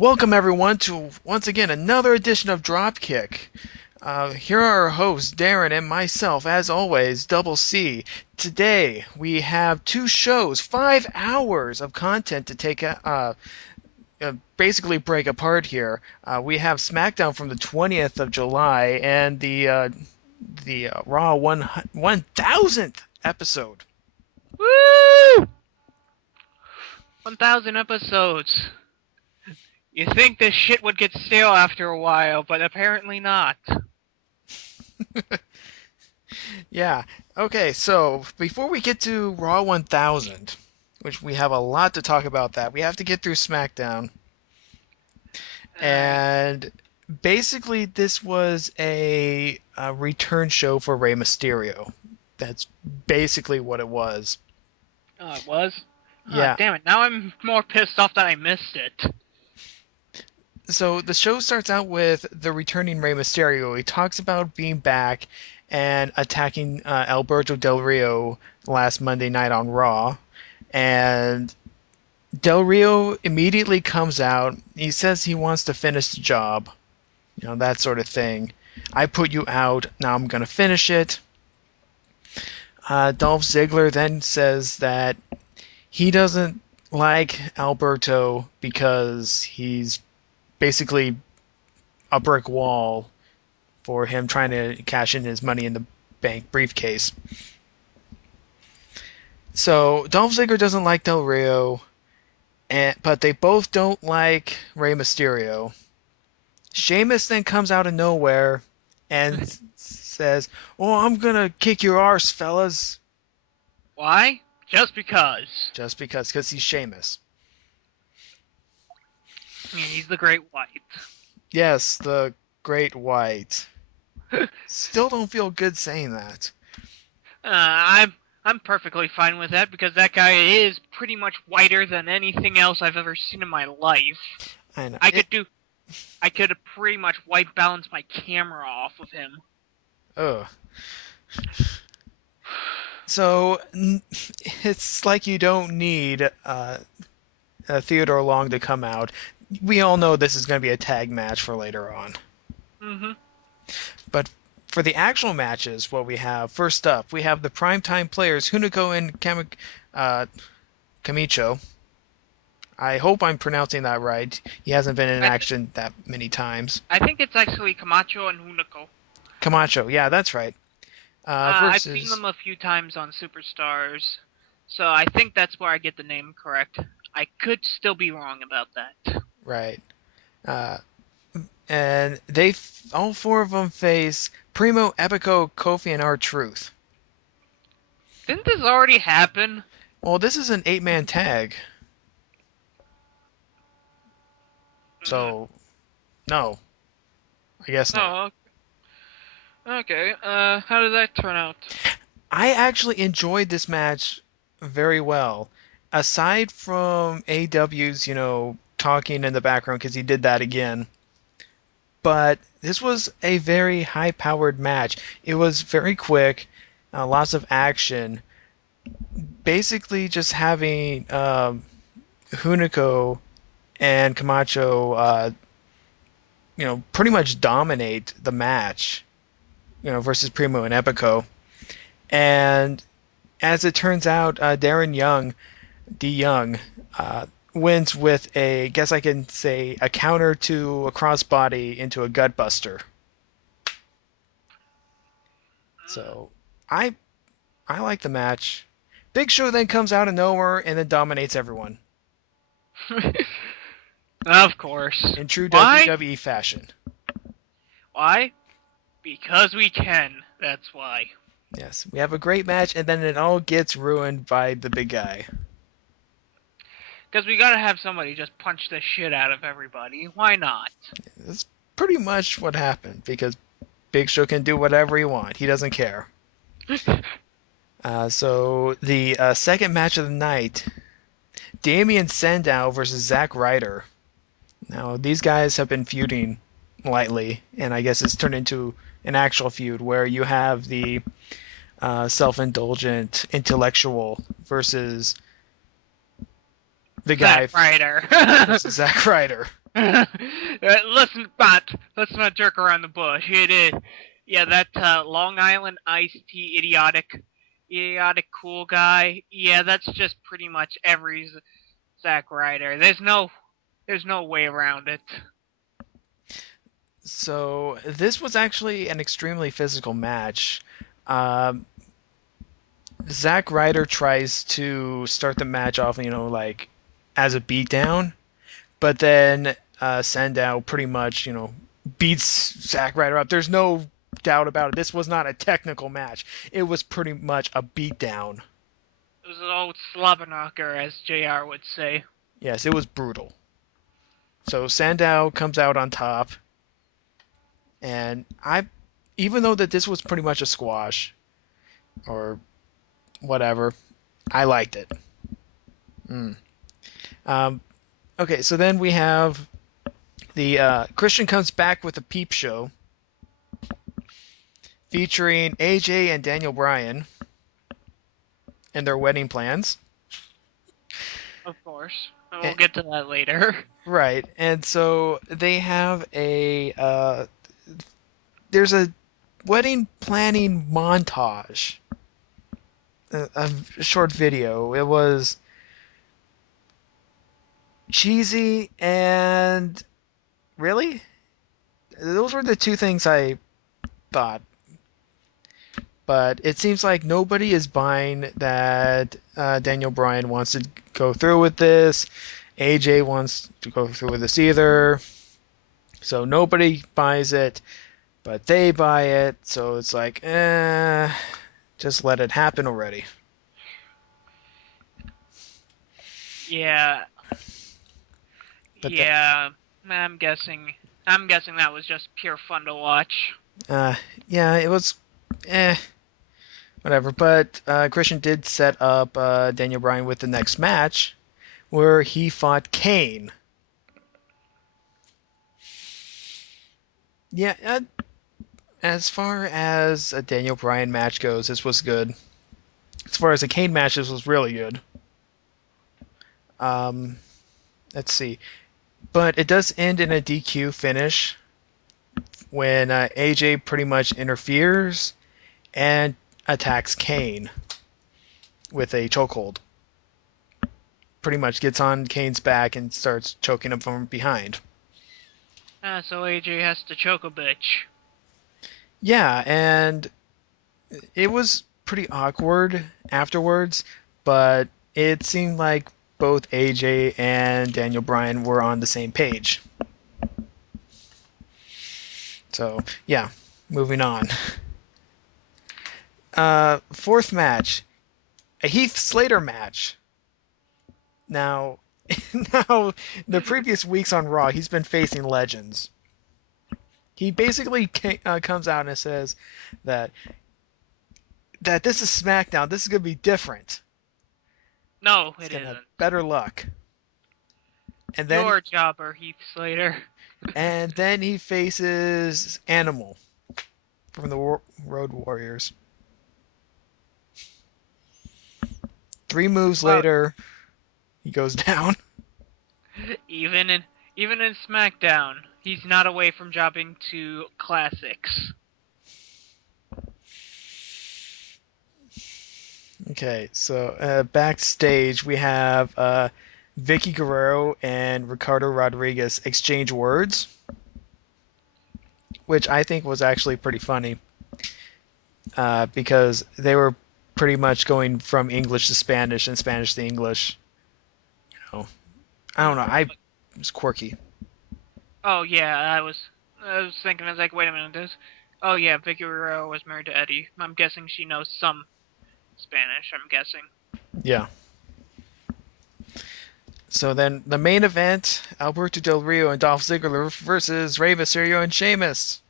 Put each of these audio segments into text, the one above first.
Welcome everyone to once again another edition of Dropkick. Here are our hosts, Darren and myself, as always, Double C. Today we have two shows, 5 hours of content to basically break apart here. We have Smackdown from the 20th of July and the Raw 1000th episode. Woo! 1,000 episodes. You think this shit would get stale after a while, but apparently not. Yeah. Okay, so before we get to Raw 1000, which we have a lot to talk about that, we have to get through SmackDown. Alright. And basically, this was a return show for Rey Mysterio. That's basically what it was. Oh, it was? Oh, Yeah. damn it. Now I'm more pissed off that I missed it. So the show starts out with the returning Rey Mysterio. He talks about being back and attacking Alberto Del Rio last Monday night on Raw. And Del Rio immediately comes out. He says he wants to finish the job. That sort of thing. I put you out, now I'm going to finish it. Dolph Ziggler then says that he doesn't like Alberto because he's basically a brick wall for him trying to cash in his Money in the Bank briefcase. So Dolph Ziggler doesn't like Del Rio, but they both don't like Rey Mysterio. Sheamus then comes out of nowhere and says, "Oh, I'm gonna kick your arse, fellas," Why? Just because. just because he's Sheamus. He's the Great White. Yes, the Great White. Still don't feel good saying that. I'm perfectly fine with that because that guy is pretty much whiter than anything else I've ever seen in my life. I know. I could pretty much white balance my camera off of him. Ugh. So it's like you don't need Theodore Long to come out. We all know this is going to be a tag match for later on. Mm-hmm. But for the actual matches, what we have first up, we have the primetime players Hunico and Camicho. I hope I'm pronouncing that right. He hasn't been in action that many times. I think it's actually Camacho and Hunico. Camacho, yeah, that's right. I've seen Versus them a few times on Superstars, so I think that's where I get the name correct. I could still be wrong about that. right. Uh, and all four of them face Primo, Epico, Kofi, and R-Truth. Didn't this already happen? Well, this is an 8-man tag, so no, I guess not. Oh, okay. How did that turn out? I actually enjoyed this match very well. Aside from AW's, talking in the background because he did that again. But this was a very high-powered match. It was very quick, lots of action. Basically, just having Hunico and Camacho, pretty much dominate the match, versus Primo and Epico. And as it turns out, Darren Young, D. Young, wins with guess I can say, a counter to a crossbody into a gutbuster. So I like the match. Big Show then comes out of nowhere and then dominates everyone Of course. in true Why? WWE fashion. Why? Because we can. That's why. Yes, we have a great match, and then it all gets ruined by the big guy. Because we gotta have somebody just punch the shit out of everybody. Why not? That's pretty much what happened, because Big Show can do whatever he wants. He doesn't care. So the second match of the night, Damien Sandow versus Zack Ryder. Now, these guys have been feuding lightly, and I guess it's turned into an actual feud where you have the self-indulgent intellectual versus the guy Zack Ryder. versus Zack Ryder. Let's not jerk around the bush. It is, yeah, that Long Island iced tea idiotic cool guy. Yeah, that's just pretty much every Zack Ryder. There's no way around it. So this was actually an extremely physical match. Um, Zack Ryder tries to start the match off, like as a beatdown, but then Sandow pretty much, beats Zack Ryder up. There's no doubt about it. This was not a technical match. It was pretty much a beatdown. It was an old slobberknocker, as JR would say. Yes, it was brutal. So Sandow comes out on top, and even though that this was pretty much a squash or whatever, I liked it. Mm. Um, okay, so then we have the Christian comes back with a peep show featuring AJ and Daniel Bryan and their wedding plans. Of course. We'll And, get to that later. right, and so they have there's a wedding planning montage, a short video. It was cheesy and really, those were the two things I thought. But it seems like nobody is buying that Daniel Bryan wants to go through with this. AJ wants to go through with this either. So nobody buys it, but they buy it. So it's like, just let it happen already. Yeah, But that, yeah. I'm guessing. I'm guessing that was just pure fun to watch. uh, yeah, it was, eh, whatever. But Christian did set up Daniel Bryan with the next match, where he fought Kane. Yeah, as far as a Daniel Bryan match goes, this was good. As far as a Kane match, this was really good. Um, let's see. But it does end in a DQ finish when AJ pretty much interferes and attacks Kane with a chokehold. Pretty much gets on Kane's back and starts choking him from behind. So AJ has to choke a bitch. Yeah, and it was pretty awkward afterwards, but it seemed like both AJ and Daniel Bryan were on the same page. So, yeah, moving on. Fourth match, a Heath Slater match. Now, now the previous weeks on Raw, he's been facing legends. He basically comes out and says that this is SmackDown. This is gonna be different. No, He's it gonna have isn't. better luck. And then Your jobber, Heath Slater. he faces Animal from the Road Warriors. 3 moves Well, later, he goes down. even in even in SmackDown, he's not away from jobbing to classics. Okay, so backstage we have Vicky Guerrero and Ricardo Rodriguez exchange words, which I think was actually pretty funny because they were pretty much going from English to Spanish and Spanish to English. You know, I don't know. It was quirky. Oh yeah, I was thinking, I was like, wait a minute, this. Oh yeah, Vicky Guerrero was married to Eddie. I'm guessing she knows some Spanish. I'm guessing. Yeah. So then the main event: Alberto Del Rio and Dolph Ziggler versus Rey Mysterio and Sheamus.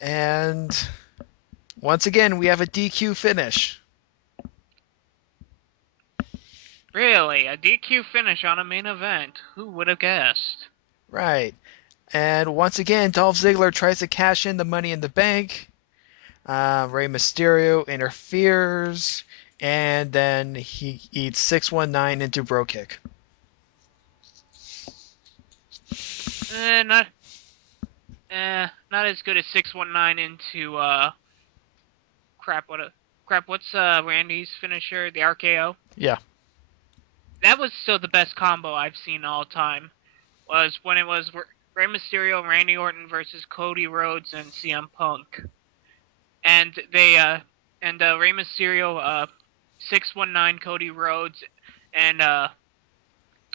And once again, we have a DQ finish. Really, a DQ finish on a main event? Who would have guessed? Right. And once again, Dolph Ziggler tries to cash in the Money in the Bank. Rey Mysterio interferes, and then he eats 619 into Bro Kick. Not not as good as 619 into crap. Crap? What's Randy's finisher? The RKO. Yeah. That was still the best combo I've seen all time. Was when it was Rey Mysterio and Randy Orton versus Cody Rhodes and CM Punk, and they Rey Mysterio 619 Cody Rhodes, and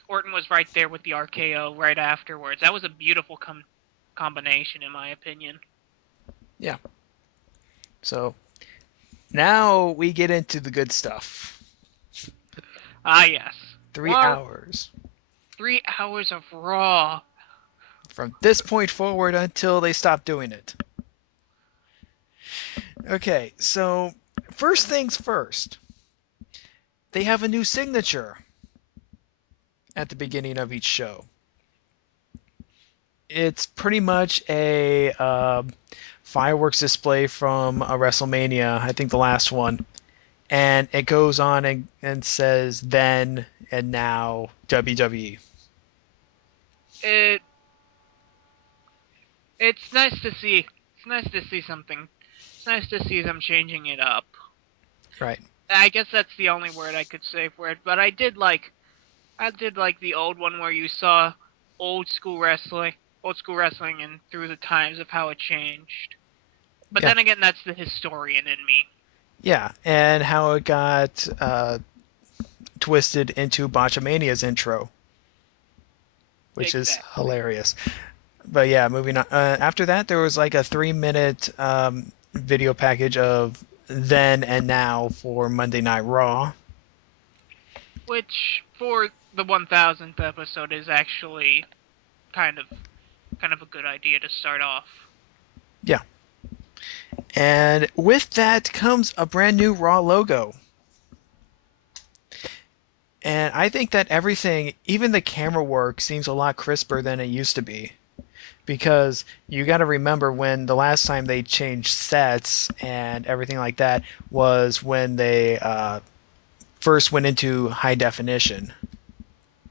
Orton was right there with the RKO right afterwards. That was a beautiful combination, in my opinion. Yeah. So now we get into the good stuff. Ah, yes. Three War, hours. 3 hours of Raw. From this point forward until they stop doing it. Okay, so first things first. They have a new signature at the beginning of each show. It's pretty much a fireworks display from a WrestleMania, I think the last one. And it goes on and says then and now WWE. It it's nice to see. It's nice to see something. It's nice to see them changing it up. Right. I guess that's the only word I could say for it. But I did like the old one where you saw old school wrestling, and through the times of how it changed. But Yeah. then again, that's the historian in me. Yeah. And how it got twisted into Botchamania's intro, which is Exactly. hilarious. But yeah, moving on. After that, there was like a 3 minute video package of then and now for Monday Night Raw. Which for the 1000th episode is actually kind of a good idea to start off. Yeah. And with that comes a brand new Raw logo. And I think that everything, even the camera work, seems a lot crisper than it used to be. Because you got to remember when the last time they changed sets and everything like that was when they first went into high definition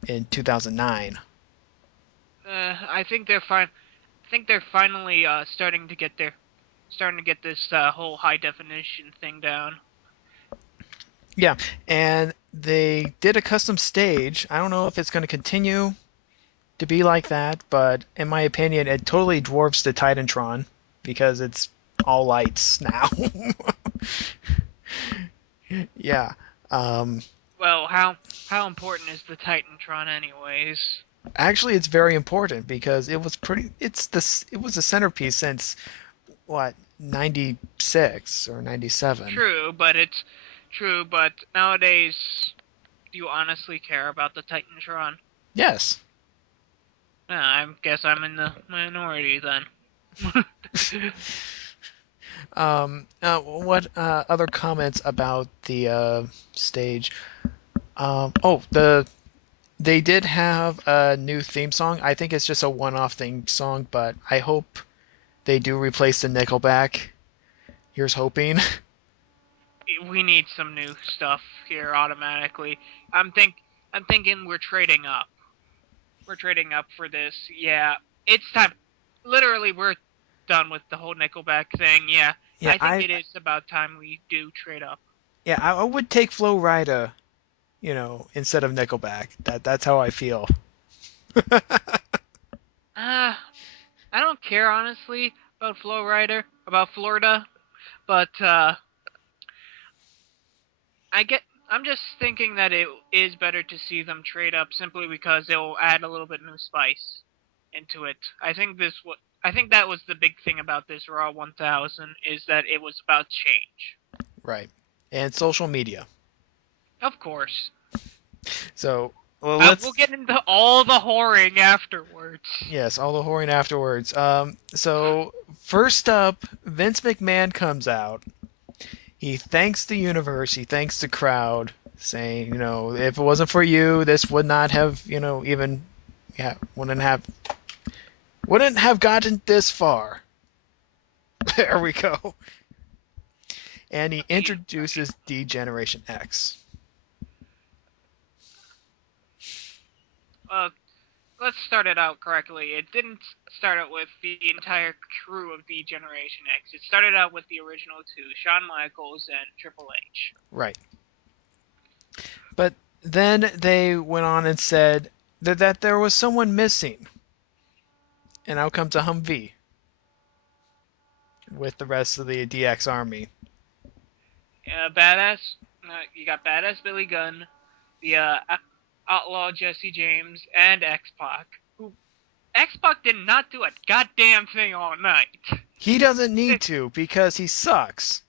in 2009. I think they're fine. I think they're finally starting to get this whole high definition thing down. Yeah, and they did a custom stage. I don't know if it's going to continue to be like that, but in my opinion, it totally dwarfs the Titantron because it's all lights now. Yeah. Um, Well, how important is the Titantron, anyways? Actually, it's very important because it was pretty. It was a centerpiece since what 96 or 97. True, but nowadays, do you honestly care about the Titantron? Yes. I guess I'm in the minority then. What other comments about the stage? Oh, they did have a new theme song. I think it's just a one-off theme song, but I hope they do replace the Nickelback. Here's hoping. We need some new stuff here automatically. I'm think I'm thinking we're trading up. We're trading up for this. Yeah, it's time. Literally, we're done with the whole Nickelback thing. Yeah, Yeah, I think it is about time we do trade up. I would take Flo Rida, instead of Nickelback. That's how I feel. Uh, I don't care honestly about about Florida, but I get. I'm just thinking that it is better to see them trade up simply because it will add a little bit new spice into it. I think that was the big thing about this Raw 1000 is that it was about change. Right. And social media. Of course. So, well, We'll let's get into all the whoring afterwards. yes, all the whoring afterwards. So first up, Vince McMahon comes out. He thanks the universe. He thanks the crowd, saying, if it wasn't for you, this would not have, even, yeah, wouldn't have gotten this far. There we go. And he The expression. introduces D Generation X. Uh, let's start it out correctly. It didn't start out with the entire crew of the Generation X. It started out with the original two, Shawn Michaels and Triple H. Right. But then they went on and said that there was someone missing, and out comes a Humvee with the rest of the DX army. Badass, you got Badass Billy Gunn, the Outlaw Jesse James, and X-Pac, who X-Pac did not do a goddamn thing all night. He doesn't need to because he sucks.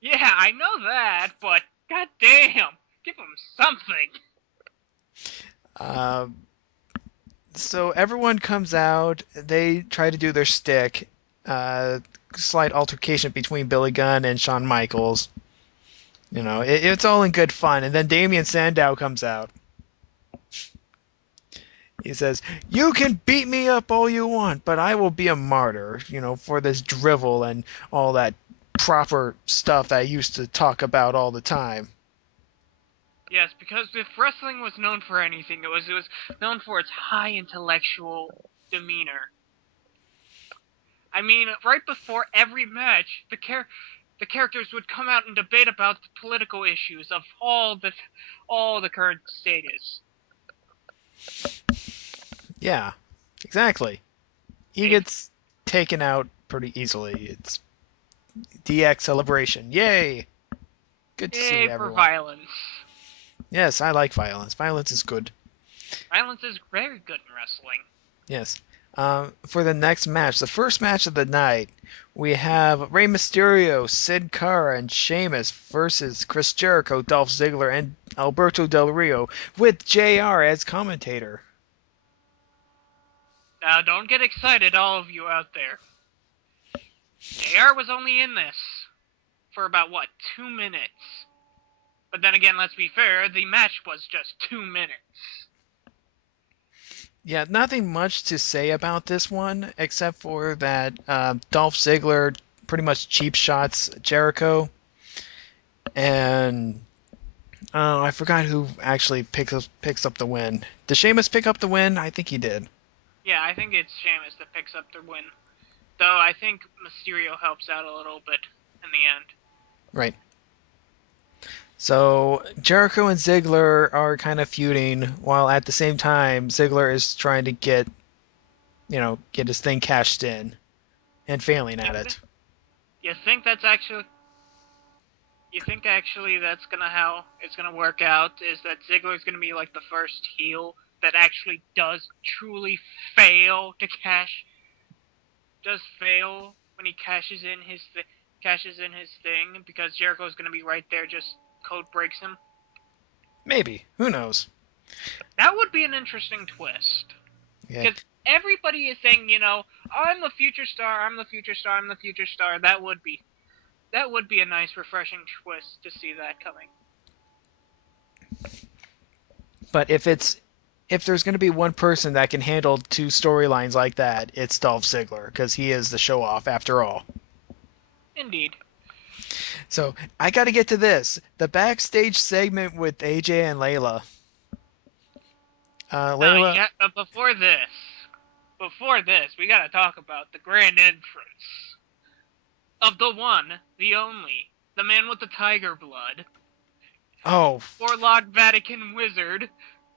Yeah, I know that, but goddamn, give him something. Uh, so everyone comes out. They try to do their stick. Slight altercation between Billy Gunn and Shawn Michaels. It's all in good fun. And then Damian Sandow comes out. He says, "You can beat me up all you want, but I will be a martyr, for this drivel and all that proper stuff that I used to talk about all the time." Yes, because if wrestling was known for anything, it was known for its high intellectual demeanor. I mean, right before every match, the characters would come out and debate about the political issues of all the current status. Yeah, exactly. He A, gets taken out pretty easily. It's DX celebration. Yay! Good to see a for everyone. violence. Yes, I like violence. Violence is good. Violence is very good in wrestling. Yes. For the next match, the first match of the night, we have Rey Mysterio, Sid Cara, and Sheamus versus Chris Jericho, Dolph Ziggler, and Alberto Del Rio, with JR as commentator. Now, don't get excited, all of you out there. JR was only in this for about, 2 minutes? But then again, let's be fair, the match was just 2 minutes. Yeah, nothing much to say about this one, except for that Dolph Ziggler pretty much cheap shots Jericho, and I forgot who actually picks up the win. Did Sheamus pick up the win? I think he did. Yeah, I think it's Sheamus that picks up the win. Though I think Mysterio helps out a little bit in the end. Right. So Jericho and Ziggler are kind of feuding, while at the same time Ziggler is trying to get his thing cashed in and failing You, at th- it. you think that's actually you think actually that's how it's gonna work out? Is that Ziggler's gonna be like the first heel that actually does truly fail to cash? Does fail when he cashes in his thing because Jericho's gonna be right there, just code breaks him. Maybe. Who knows? That would be an interesting twist Yeah. because everybody is saying, I'm the future star, I'm the future star, I'm the future star. That would be a nice, refreshing twist to see that coming. But if there's going to be one person that can handle two storylines like that, it's Dolph Ziggler because he is the show off after all. Indeed. So I got to get to this: the backstage segment with AJ and Layla. Layla, Yeah. Before this, we gotta talk about the grand entrance of the one, the only, the man with the tiger blood, oh, Warlock Vatican Wizard,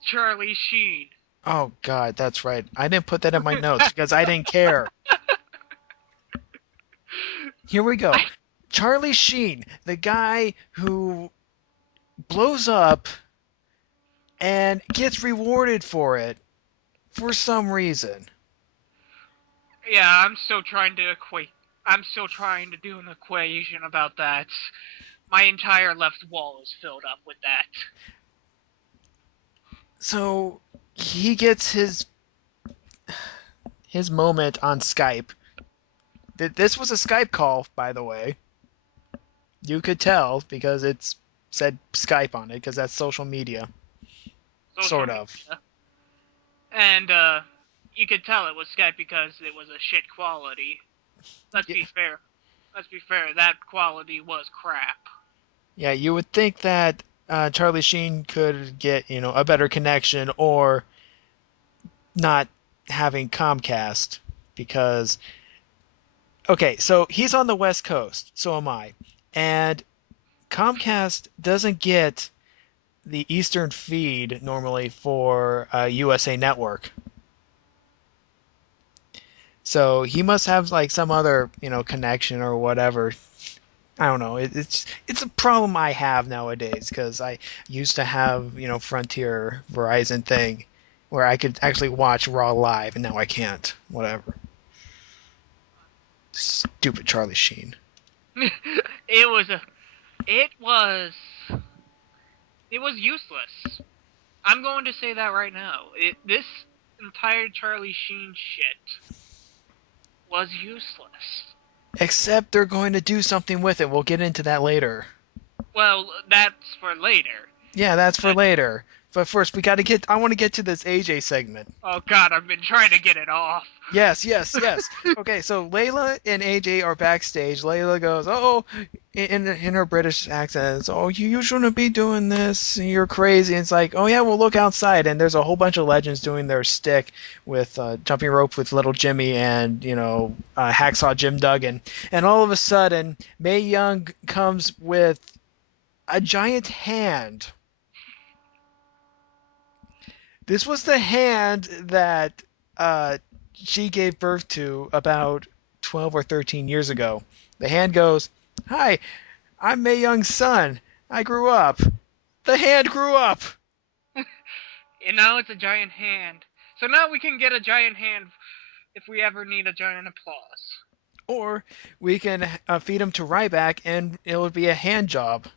Charlie Sheen. oh God, that's right. I didn't put that in my notes because I didn't care. Here we go. I, Charlie Sheen, the guy who blows up and gets rewarded for it for some reason. yeah, I'm still trying to do an equation about that. My entire left wall is filled up with that. So he gets his moment on Skype. This was a Skype call, by the way. You could tell because it's said Skype on it because that's social media, Social sort of. media. And, you could tell it was Skype because it was a shit quality. Let's Yeah, be fair. Let's be fair, that quality was crap. yeah, you would think that Charlie Sheen could get, a better connection or not having Comcast because okay, so he's on the West Coast, so am I. And Comcast doesn't get the Eastern feed normally for USA Network. So he must have like some other, connection or whatever. I don't know. It's a problem I have nowadays because I used to have, Frontier Verizon thing where I could actually watch Raw live, and now I can't. Whatever. Stupid Charlie Sheen. it was a, it was, it was useless. I'm going to say that right now. This entire Charlie Sheen shit was useless. Except they're going to do something with it. We'll get into that later. Well, that's for later. Yeah, that's for That, later. But first, we got to get. I want to get to this AJ segment. oh god, I've been trying to get it off. Yes, yes, yes. Okay, so Layla and AJ are backstage. Layla goes, "Oh," in her British accent, "Oh, you shouldn't be doing this. You're crazy." And it's like, "Oh yeah, well look outside." And there's a whole bunch of legends doing their stick with jumping rope with Little Jimmy and Hacksaw Jim Duggan. And all of a sudden, Mae Young comes with a giant hand. This was the hand that she gave birth to about 12 or 13 years ago. The hand goes, "Hi, I'm Mae Young's son. I grew up." The hand grew up. And now it's a giant hand. So now we can get a giant hand if we ever need a giant applause. Or we can feed him to Ryback and it'll be a hand job.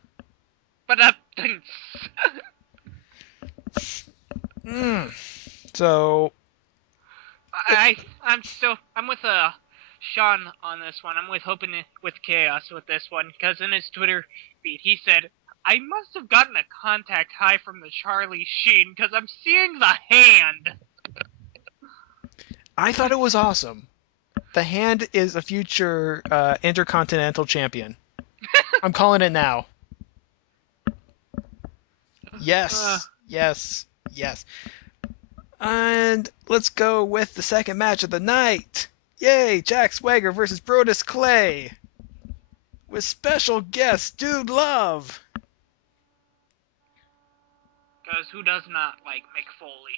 But that thing's. Mm. So, I'm with Sean on this one. I'm with Hoping with Chaos with this one because in his Twitter feed he said, "I must have gotten a contact high from the Charlie Sheen because I'm seeing the hand." I thought it was awesome. The hand is a future intercontinental champion. I'm calling it now. Uh, Yes, yes, yes. And let's go with the second match of the night. Yay, Jack Swagger versus Brodus Clay. With special guest Dude Love. Because who does not like Mick Foley?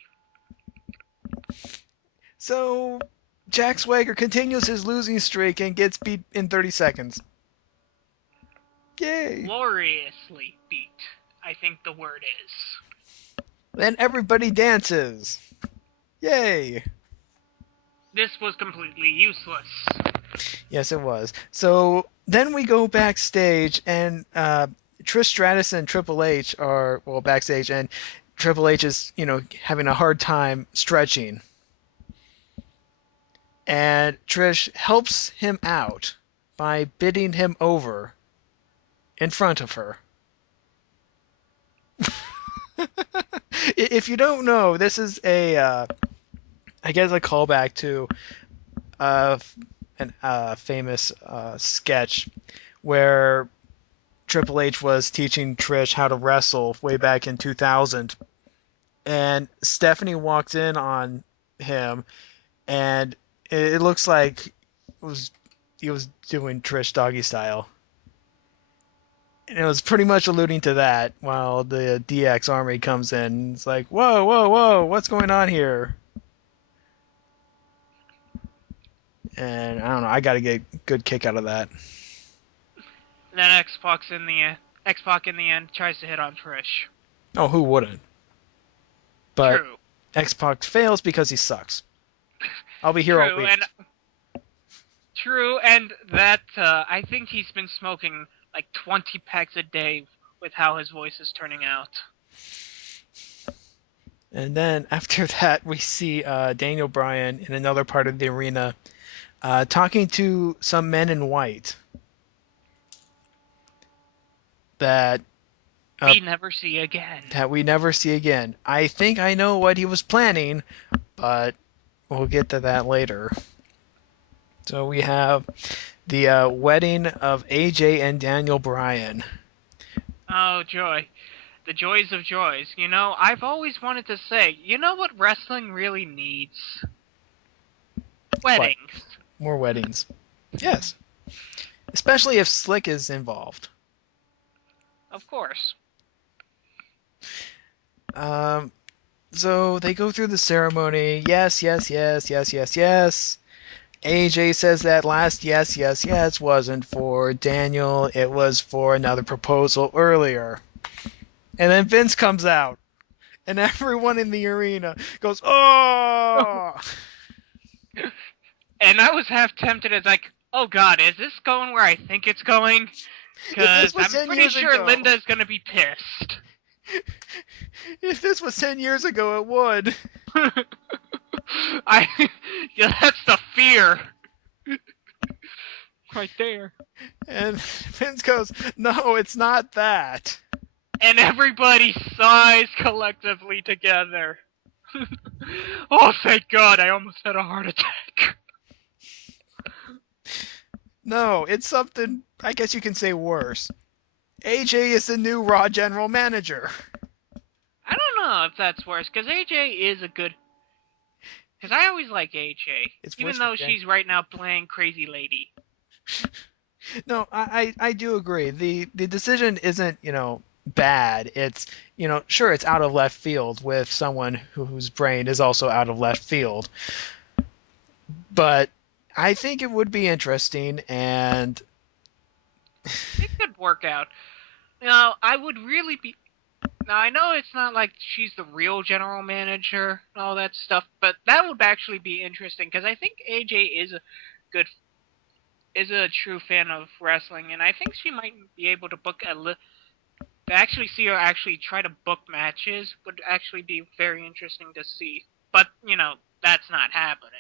So, Jack Swagger continues his losing streak and gets beat in 30 seconds. Yay. Gloriously beat, I think the word is. Then everybody dances. Yay. This was completely useless. Yes, it was. So then we go backstage, and Trish Stratus and Triple H are well backstage, and Triple H is having a hard time stretching, and Trish helps him out by bidding him over in front of her. If you don't know, this is I guess a callback to an famous sketch where Triple H was teaching Trish how to wrestle way back in 2000, and Stephanie walked in on him, and it looks like he was doing Trish doggy style. And it was pretty much alluding to that while the DX army comes in. It's like, whoa, whoa, whoa, what's going on here? And I don't know, I got to get a good kick out of that. Then X-Pac in the end tries to hit on Trish. Oh, who wouldn't? But True. X-Pac fails because he sucks. I'll be here all True, week. and that I think he's been smoking like 20 packs a day with how his voice is turning out. And then after that, we see Daniel Bryan in another part of the arena talking to some men in white that We never see again. that we never see again. I think I know what he was planning, but we'll get to that later. So we have the wedding of AJ and Daniel Bryan. Oh joy. The joys of joys. I've always wanted to say, you know what wrestling really needs? What? Weddings. More weddings. Yes. Especially if Slick is involved. Of course. Um, so they go through the ceremony. Yes, yes, yes, yes, yes, yes. AJ says that last yes, yes, yes wasn't for Daniel. It was for another proposal earlier. And then Vince comes out, and everyone in the arena goes, "Oh!" And I was half tempted as like, oh god, is this going where I think it's going? If Because this was I'm 10 pretty years sure ago, Linda's gonna be pissed. if this was 10 years ago, it would. I, yeah, that's the fear right there. And Vince goes, "No, it's not that." And everybody sighs collectively together. Oh, thank God! I almost had a heart attack. No, it's something, I guess you can say, worse. AJ is the new Raw general manager. I don't know if that's worse, because AJ is a good. Because I always like AJ, It's worse even for though Dan. she's right now playing Crazy Lady. No, I do agree. The decision isn't, bad. It's, sure, it's out of left field with someone whose brain is also out of left field. But I think it would be interesting, and It could work out. Now, I would really be. Now, I know it's not like she's the real general manager and all that stuff, but that would actually be interesting because I think AJ good, is a true fan of wrestling, and I think she might be able to book to actually see her actually try to book matches would actually be very interesting to see. But that's not happening.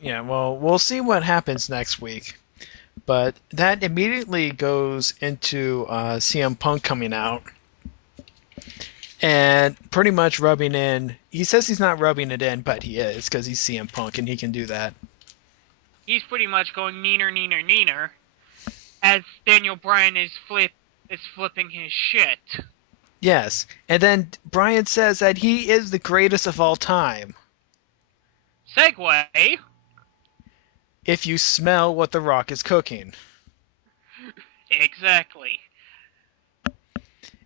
yeah, well, we'll see what happens next week. But that immediately goes into CM Punk coming out and pretty much rubbing in. He says he's not rubbing it in, but he is because he's CM Punk and he can do that. He's pretty much going neener, neener, neener, as Daniel Bryan is flipping his shit. Yes. And then Brian says that he is the greatest of all time Segway. if you smell what The Rock is cooking. Exactly.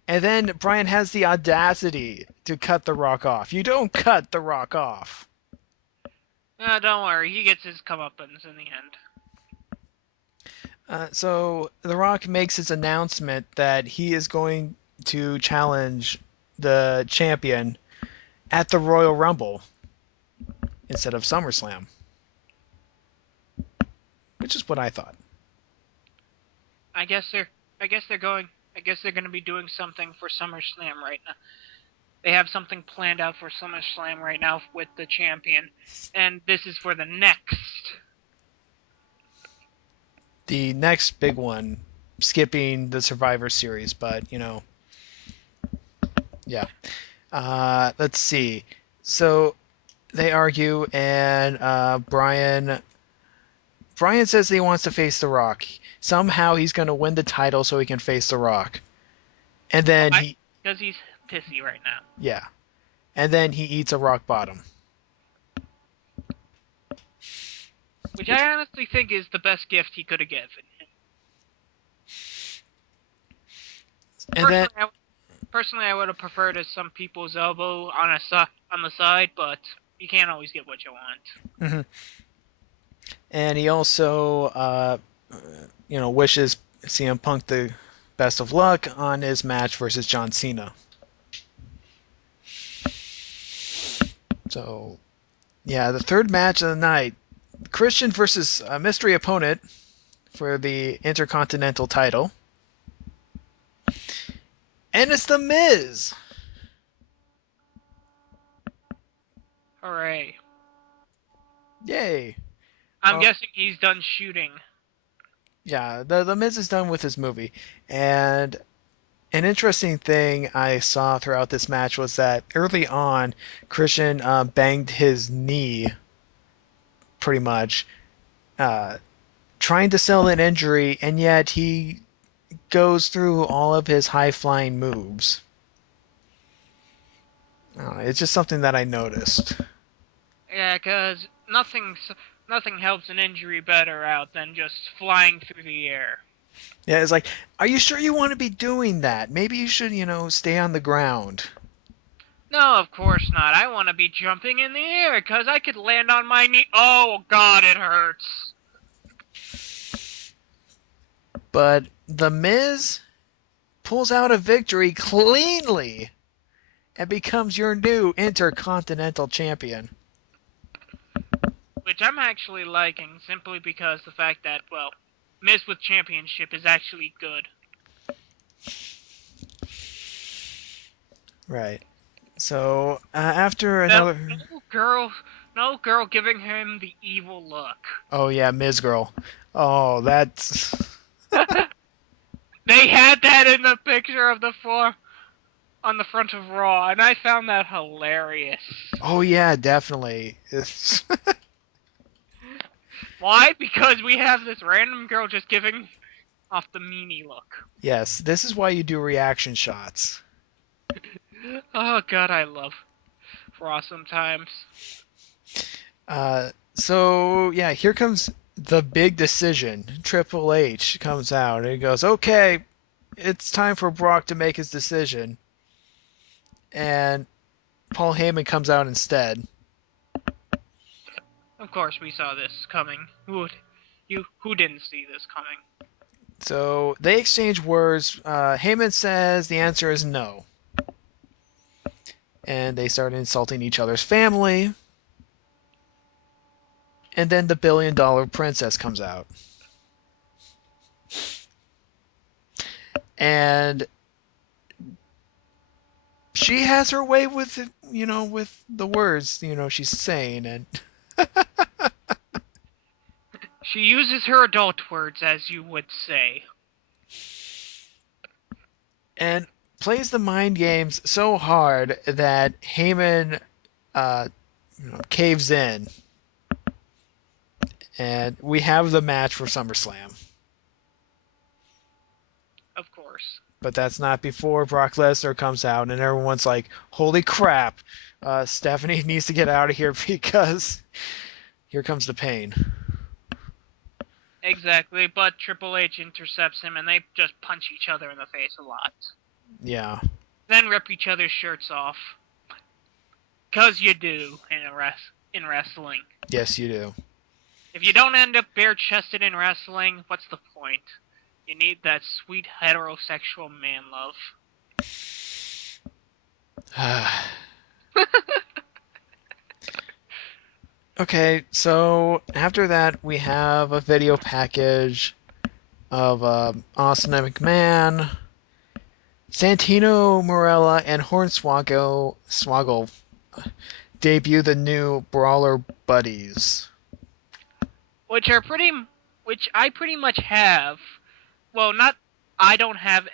And then Brian has the audacity to cut The Rock off. You don't cut The Rock off. Don't worry, he gets his comeuppance in the end. So The Rock makes his announcement that he is going to challenge the champion at the Royal Rumble instead of SummerSlam, which is what I thought. I guess they're. I guess they're going. I guess they're going to be doing something for SummerSlam right now. They have something planned out for SummerSlam right now with the champion, and this is for the next. The next big one, skipping the Survivor Series, but yeah. Let's see. So they argue, and Brian says he wants to face The Rock. Somehow he's going to win the title so he can face The Rock. And then Why? Because he's pissy right now. yeah, and then he eats a rock bottom. Which I honestly think is the best gift he could have given. And then Personally, I would have preferred some people's elbow on on the side, but you can't always get what you want. mhm. And he also wishes CM Punk the best of luck on his match versus John Cena. So yeah, the third match of the night, Christian versus a mystery opponent for the Intercontinental title. And it's The Miz. Hooray! Yay. I'm Well, guessing he's done shooting. yeah, the Miz is done with his movie. And an interesting thing I saw throughout this match was that early on, Christian banged his knee pretty much, uh, trying to sell an injury, and yet he goes through all of his high flying moves. It's just something that I noticed. Yeah, because nothing helps an injury better out than just flying through the air. Yeah, it's like, are you sure you want to be doing that? Maybe you should, stay on the ground. No, of course not. I want to be jumping in the air because I could land on my knee. Oh God, it hurts. But The Miz pulls out a victory cleanly and becomes your new Intercontinental Champion. Which I'm actually liking simply because the fact that, well, Miz with championship is actually good. Right. So after No, another, no girl giving him the evil look. oh yeah, Miz girl. Oh, that's. They had that in the picture of the floor on the front of Raw, and I found that hilarious. Oh yeah, definitely. It's Why? Because we have this random girl just giving off the meanie look. yes. This is why you do reaction shots. Oh God, I love Raw sometimes. So yeah, here comes the big decision. Triple H comes out and he goes, "Okay, it's time for Brock to make his decision." And Paul Heyman comes out instead. Of course, we saw this coming. Who didn't see this coming? So they exchange words. Heyman says the answer is no, and they start insulting each other's family. And then the $1 billion princess comes out, and she has her way with with the words she's saying, and She uses her adult words, as you would say. and plays the mind games so hard that Heyman uh, caves in, and we have the match for SummerSlam. Of course. But that's not before Brock Lesnar comes out, and everyone's like, "Holy crap! Stephanie needs to get out of here because here comes the pain." Exactly, but Triple H intercepts him and they just punch each other in the face a lot. Yeah. Then rip each other's shirts off. 'Cause you do in wrestling. Yes, you do. If you don't end up bare-chested in wrestling, what's the point? You need that sweet heterosexual man love. Okay, so after that we have a video package of Austin and McMahon, Santino Marella, and Hornswoggle debut the new Brawler Buddies. which are pretty which I pretty much have. Well, not I don't have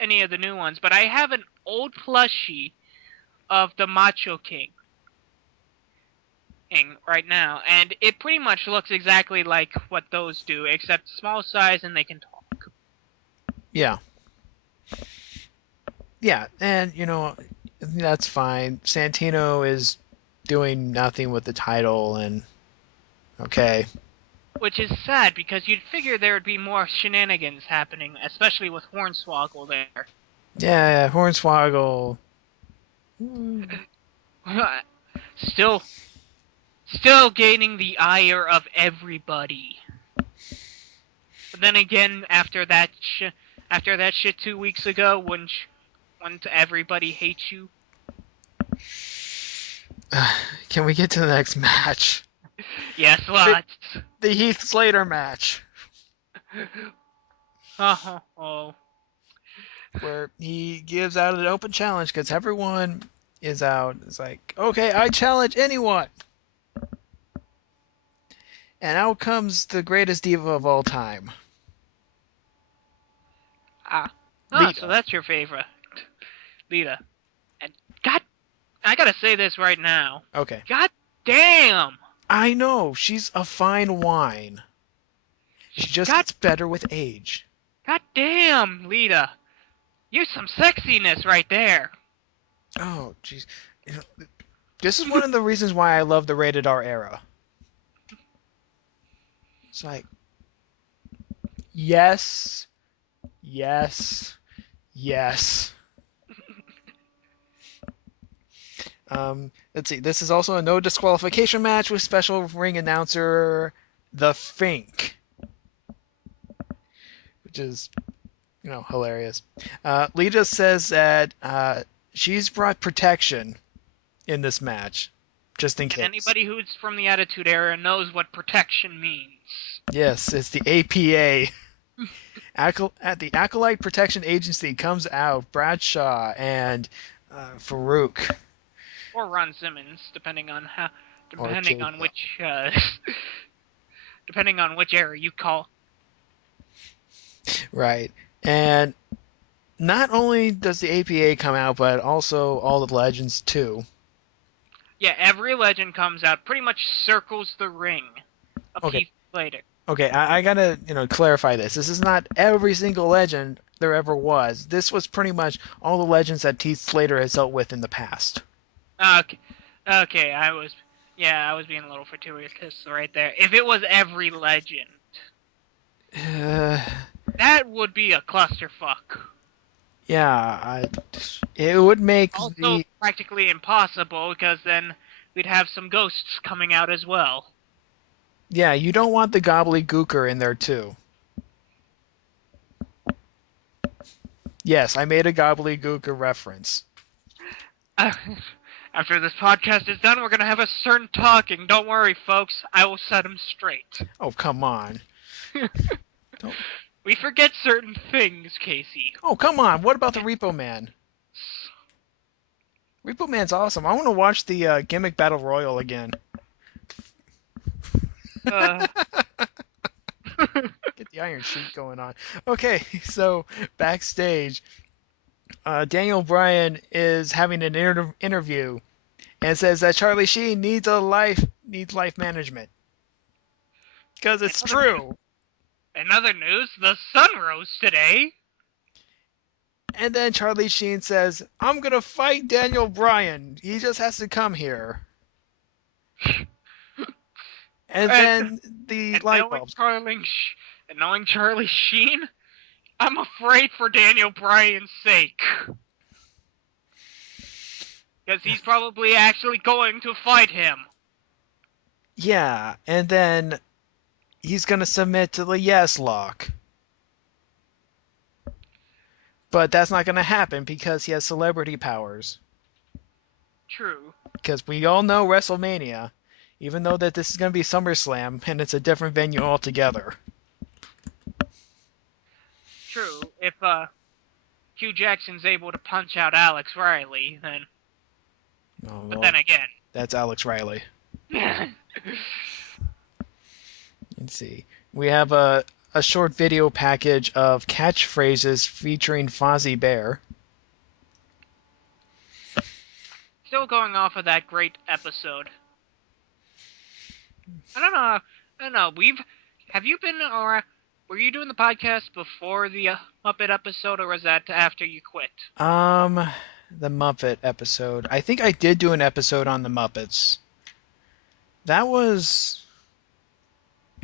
any of the new ones, but I have an old plushie of the Macho King right now, and it pretty much looks exactly like what those do, except small size and they can talk. Yeah. Yeah, and that's fine. Santino is doing nothing with the title, and okay. Which is sad because you'd figure there would be more shenanigans happening, especially with Hornswoggle there. Yeah, Hornswoggle. still, still gaining the ire of everybody. But then again, after that shit 2 weeks ago, wouldn't everybody hate you? Can we get to the next match? Yes, let's. The Heath Slater match, Oh. where he gives out an open challenge because everyone is out. It's like, okay, I challenge anyone. And out comes the greatest diva of all time, Ah. So Lita. that's your favorite. Lita. And God, I gotta say this right now. Okay. God damn! I know, she's a fine wine. She just God, gets better with age. God damn, Lita. You're some sexiness right there. Oh, jeez. This is one of the reasons why I love the rated R era. It's like, yes, yes, yes. Let's see. This is also a no disqualification match with special ring announcer The Fink, which is hilarious. Lita says that she's brought protection in this match, just in And case. anybody who's from the Attitude Era knows what protection means. Yes, it's the APA. The Acolyte Protection Agency comes out. Bradshaw and Farouk Or Ron Simmons, or depending on Jacob. which, depending on which era you call. Right. And not only does the APA come out, but also all the legends too. Yeah, every legend comes out, pretty much circles the ring of Okay, Heath Slater. okay, I gotta clarify this. This is not every single legend there ever was. This was pretty much all the legends that Heath Slater has dealt with in the past. Okay, okay, I was being a little fortuitous right there. If it was every legend, Uh, that would be a clusterfuck. yeah, it would make Also, the practically impossible because then we'd have some ghosts coming out as well. yeah. You don't want the gobbledygooker in there too. Yes, I made a gobbledygooker reference. After this podcast is done, we're gonna have a certain talking. Don't worry, folks. I will set him straight. Oh, come on. Don't. We forget certain things, Casey. Oh, come on. What about the Repo Man? Repo Man's awesome. I want to watch the gimmick battle royal again. Uh, Get the Iron Sheik going on. Okay, so backstage, Daniel Bryan is having an interview and says that Charlie Sheen needs life management because it's true. in other news, the sun rose today. And then Charlie Sheen says, "I'm gonna fight Daniel Bryan. He just has to come here." And And, then the and light bulbs. knowing Charlie Sheen, I'm afraid for Daniel Bryan's sake. Because he's probably actually going to fight him. Yeah, and then he's gonna submit to the yes lock. But that's not gonna happen because he has celebrity powers. True. Because we all know WrestleMania, even though that this is gonna be SummerSlam and it's a different venue altogether. True. If Hugh Jackson's able to punch out Alex Riley, then. Oh, But well, then again. that's Alex Riley. Let's see. We have a short video package of catchphrases featuring Fozzie Bear. Still going off of that great episode. I don't know. I don't know. Have you been or were you doing the podcast before the Muppet episode, or was that after you quit? The Muppet episode. I think I did do an episode on the Muppets. That was.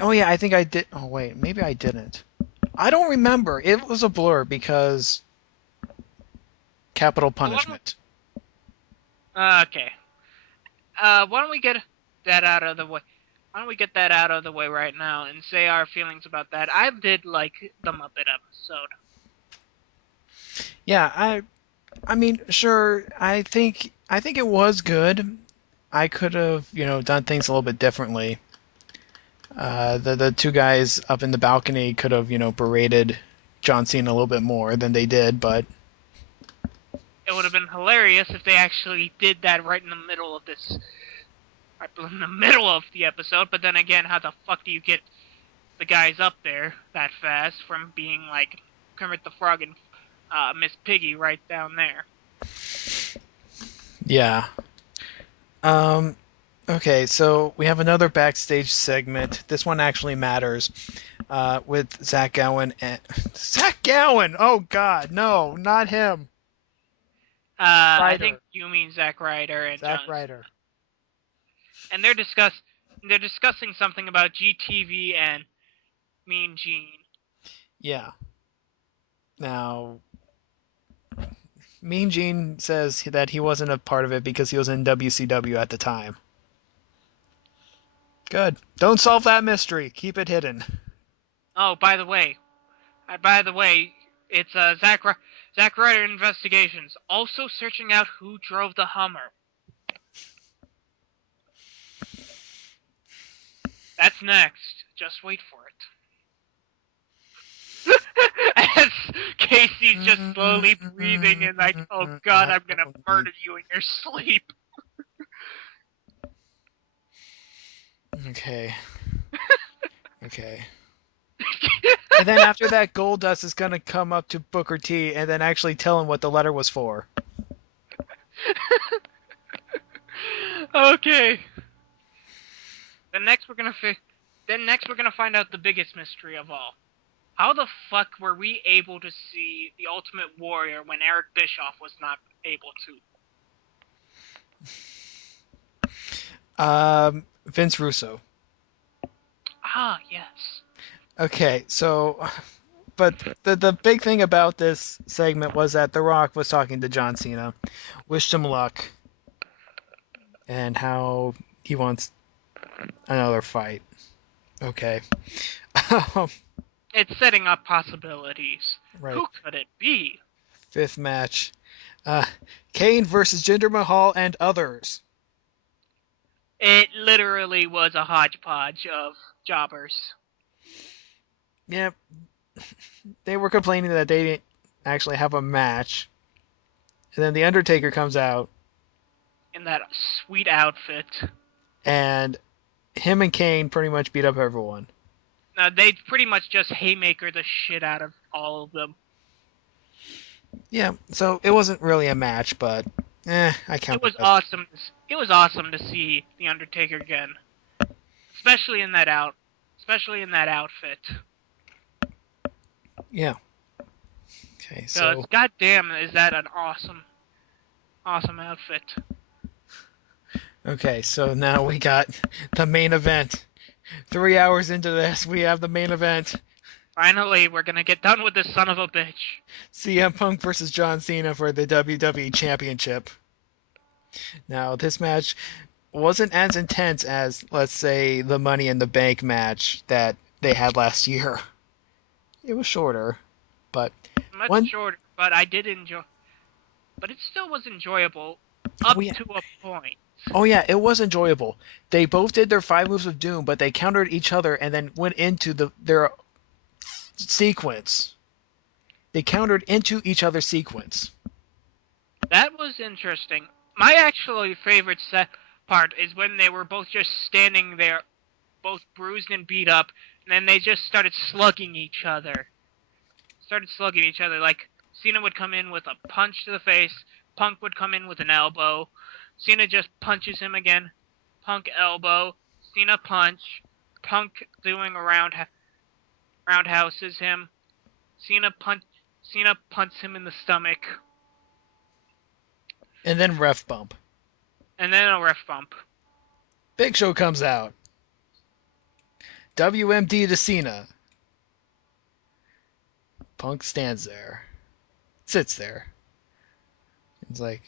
Oh yeah, I think I did. Oh wait, maybe I didn't. I don't remember. It was a blur because capital punishment. Okay. Why don't we get that out of the way? Why don't we get that out of the way right now and say our feelings about that? I did like the Muppet episode. Yeah, I mean, sure. I think it was good. I could have, done things a little bit differently. The two guys up in the balcony could have, berated John Cena a little bit more than they did, but It would have been hilarious if they actually did that right in the middle of the episode. But then again, how the fuck do you get the guys up there that fast from being like Kermit the Frog and Miss Piggy right down there? yeah. Okay, so we have another backstage segment. This one actually matters. With Zach Gowen and Zach Gowen. Oh God, no, not him. I think Ryder. you mean Zack Ryder and Zack John Ryder. Cena, and they're discussing something about GTV and Mean Gene. Yeah. Now, Mean Gene says that he wasn't a part of it because he was in WCW at the time. Good. Don't solve that mystery. Keep it hidden. Oh, by the way, it's Zack Ryder Investigations, also searching out who drove the Hummer. That's next. Just wait for it. As Casey's just slowly breathing and like, oh god, I I'm gonna don't need. murder you in your sleep. Okay. Okay. And then after that, Goldust is gonna come up to Booker T and then actually tell him what the letter was for. Okay. Then next we're gonna find out the biggest mystery of all. How the fuck were we able to see the Ultimate Warrior when Eric Bischoff was not able to? Vince Russo. Ah, yes. Okay, so, but the big thing about this segment was that The Rock was talking to John Cena, wished him luck, and how he wants another fight. Okay. Um, It's setting up possibilities. right. Who could it be? Fifth match. Uh, Kane versus Jinder Mahal and others. It literally was a hodgepodge of jobbers. Yeah, they were complaining that they didn't actually have a match. And then The Undertaker comes out, In that sweet outfit. and him and Kane pretty much beat up everyone. They pretty much just haymaker the shit out of all of them. Yeah, so it wasn't really a match, but I count It the was rest. awesome. It was awesome to see the Undertaker again, especially in that outfit. Yeah. Okay, Cause so goddamn, is that an awesome outfit? now we got the main event. 3 hours into this, we have the main event. Finally, we're gonna get done with this son of a bitch. CM Punk versus John Cena for the WWE Championship. Now, this match wasn't as intense as, let's say, the Money in the Bank match that they had last year. It was shorter, but Much one shorter, but I did enjoy. But it still was enjoyable oh up yeah. to a point. Oh yeah, it was enjoyable. They both did their five moves of doom, but they countered each other and then went into their sequence. They countered into each other's sequence. That was interesting. My actually favorite part is when they were both just standing there, both bruised and beat up, and then they just started slugging each other. Like Cena would come in with a punch to the face, Punk would come in with an elbow. Cena just punches him again. Punk elbow, Cena punch, Punk doing roundhouses him. Cena punts him in the stomach, And then ref bump. and then a ref bump. Big Show comes out. WMD to Cena. Punk stands there. Sits there. It's like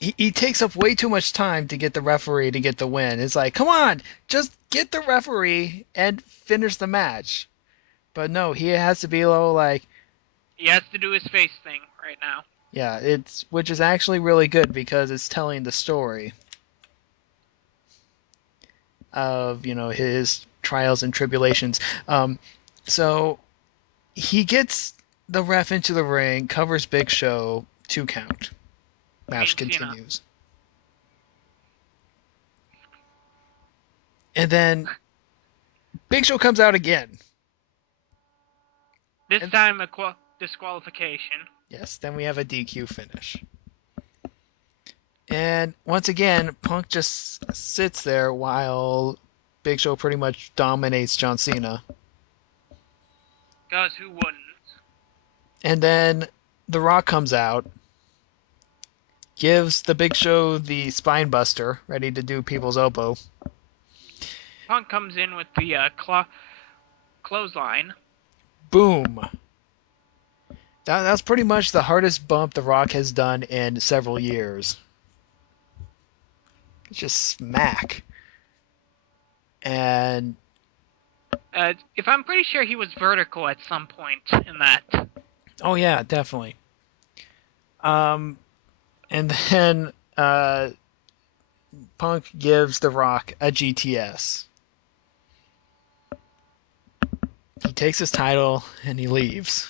he takes up way too much time to get the referee to get the win. It's like, come on, just get the referee and finish the match. But no, he has to be like, He has to do his face thing right now. yeah, it's which is actually really good because it's telling the story of his trials and tribulations. So he gets the ref into the ring, covers Big Show, 2 count. I Match mean Cena. continues, and then Big Show comes out again, This and time a disqualification. yes, then we have a DQ finish. And once again, Punk just sits there while Big Show pretty much dominates John Cena. Cause who wouldn't? And then The Rock comes out gives the Big Show the spine buster, ready to do people's elbow. Punk comes in with the clothesline. Boom. That's pretty much the hardest bump The Rock has done in several years. It's just smack. And If I'm pretty sure he was vertical at some point in that. oh yeah, definitely. Um, and then Punk gives The Rock a GTS. He takes his title and he leaves.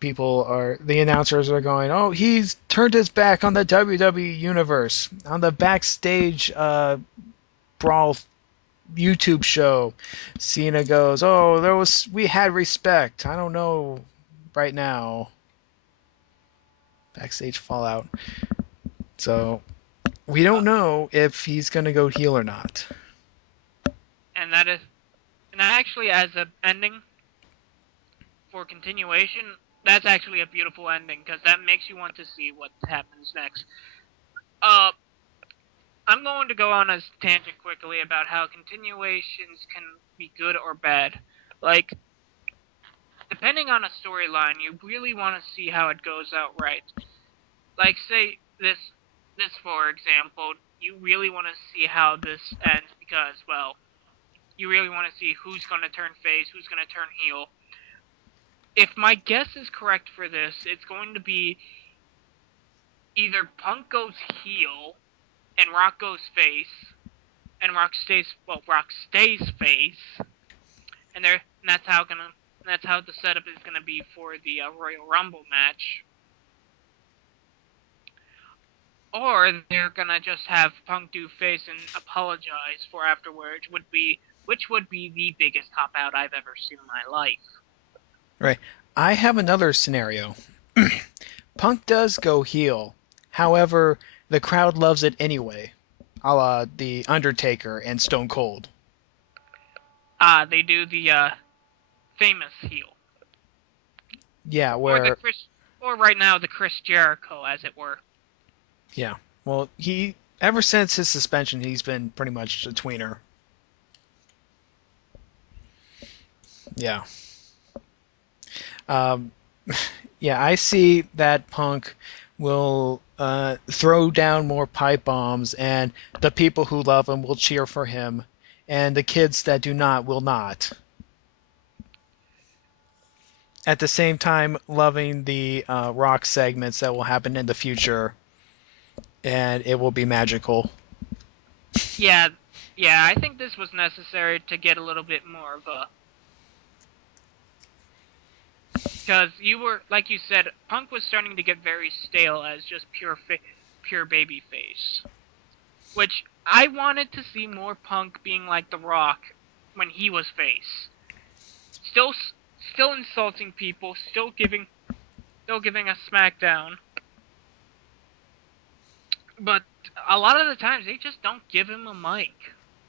The announcers are going, oh, he's turned his back on the WWE universe, on the backstage brawl YouTube show. Cena goes, oh, we had respect. I don't know right now. Backstage fallout. So we Uh, don't know if he's gonna go heel or not. and that is, and actually, as a ending for continuation, that's actually a beautiful ending because that makes you want to see what happens next. Uh, I'm going to go on a tangent quickly about how continuations can be good or bad. Like, depending on a storyline, you really want to see how it goes out right. Like, say this for example, you really want to see how this ends because, well, you really want to see who's going to turn face, who's going to turn heel. If my guess is correct for this, it's going to be either Punk goes heel and Rock goes face, and Rock stays face, and that's how the setup is gonna be for the Royal Rumble match. Or they're gonna just have Punk do face and apologize for afterwards, which would be the biggest cop out I've ever seen in my life. Right. I have another scenario. Punk does go heel. However, the crowd loves it anyway. A la The Undertaker and Stone Cold. They do the famous heel, Yeah, or the where Chris, or right now the Chris Jericho, as it were. yeah. Well, he ever since his suspension, he's been pretty much a tweener. Yeah. Um, yeah, I see that Punk will throw down more pipe bombs, and the people who love him will cheer for him, and the kids that do not will not. At the same time, loving the rock segments that will happen in the future, and it will be magical. Yeah, yeah, I think this was necessary to get a little bit more of a because you were like you said, Punk was starting to get very stale as just pure baby face. Which I wanted to see more Punk being like The Rock when he was face. Still, still insulting people, still giving a Smackdown. But a lot of the times they just don't give him a mic,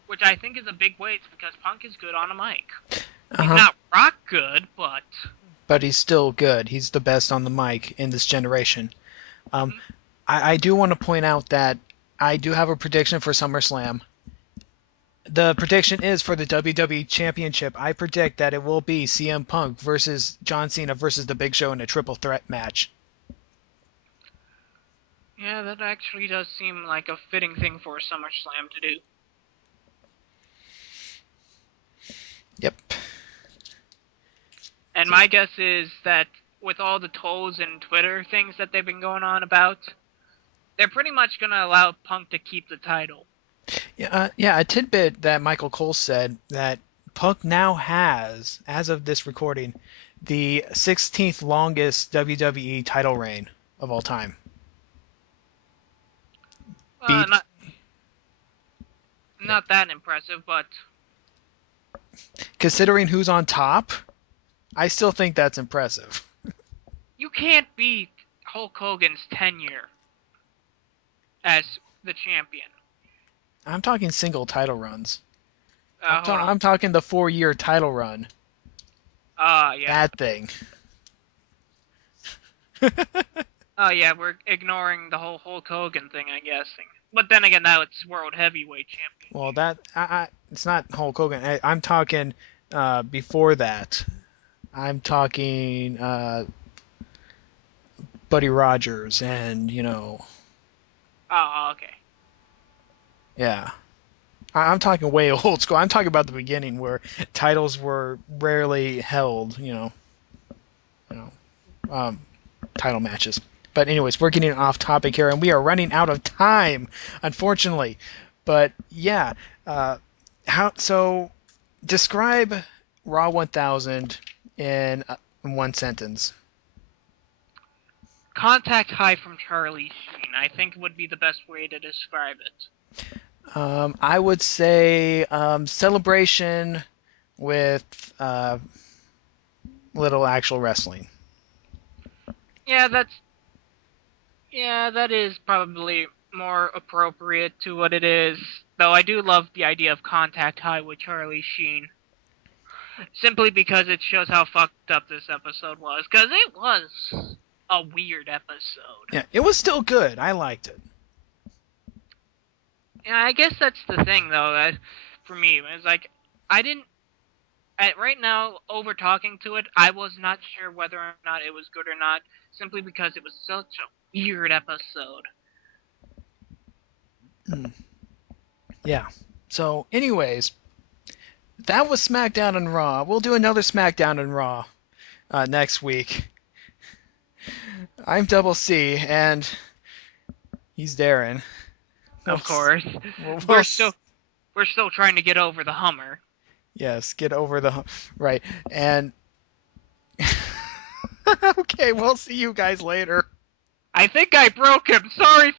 which I think is a big waste because Punk is good on a mic. He's Uh-huh. not Rock good, but But he's still good. He's the best on the mic in this generation. Um, mhm. I do want to point out that I do have a prediction for SummerSlam. The prediction is for the WWE Championship. I predict that it will be CM Punk versus John Cena versus The Big Show in a triple threat match. Yeah, that actually does seem like a fitting thing for SummerSlam to do. Yep. And my guess is that with all the tolls and Twitter things that they've been going on about, they're pretty much going to allow Punk to keep the title. Yeah, yeah. A tidbit that Michael Cole said that Punk now has, as of this recording, the 16th longest WWE title reign of all time. Uh, Beat. not Yeah. not that impressive, but Considering who's on top, I still think that's impressive. you can't beat Hulk Hogan's tenure as the champion. I'm talking single title runs. Hold on. I'm talking the 4 year title run. Yeah. That thing. Oh yeah, we're ignoring the whole Hulk Hogan thing, I guess. But then again, now it's World Heavyweight Well, Championship. it's not Hulk Hogan. I'm talking before that. I'm talking Buddy Rogers, and Oh, okay. yeah. I'm talking way old school. I'm talking about the beginning where titles were rarely held. You know, title matches. But anyways, we're getting off topic here, and we are running out of time, unfortunately. But yeah, uh, how so? Describe Raw 1000 in one sentence. Contact High from Charlie Sheen, I think would be the best way to describe it. I would say celebration with little actual wrestling. Yeah, that is probably more appropriate to what it is. Though I do love the idea of Contact High with Charlie Sheen. Simply because it shows how fucked up this episode was. Because it was a weird episode. Yeah, it was still good. I liked it. Yeah, I guess that's the thing, though, that for me, is like, I didn't. Right now, over talking to it, I was not sure whether or not it was good or not, simply because it was such a weird episode. Yeah. So, anyways, that was SmackDown and Raw. We'll do another SmackDown and Raw next week. I'm Double C, and he's Darren. We'll, Of course, we'll, we're still we're still trying to get over the Hummer. yes, get over the right. And okay, we'll see you guys later. I think I broke him. Sorry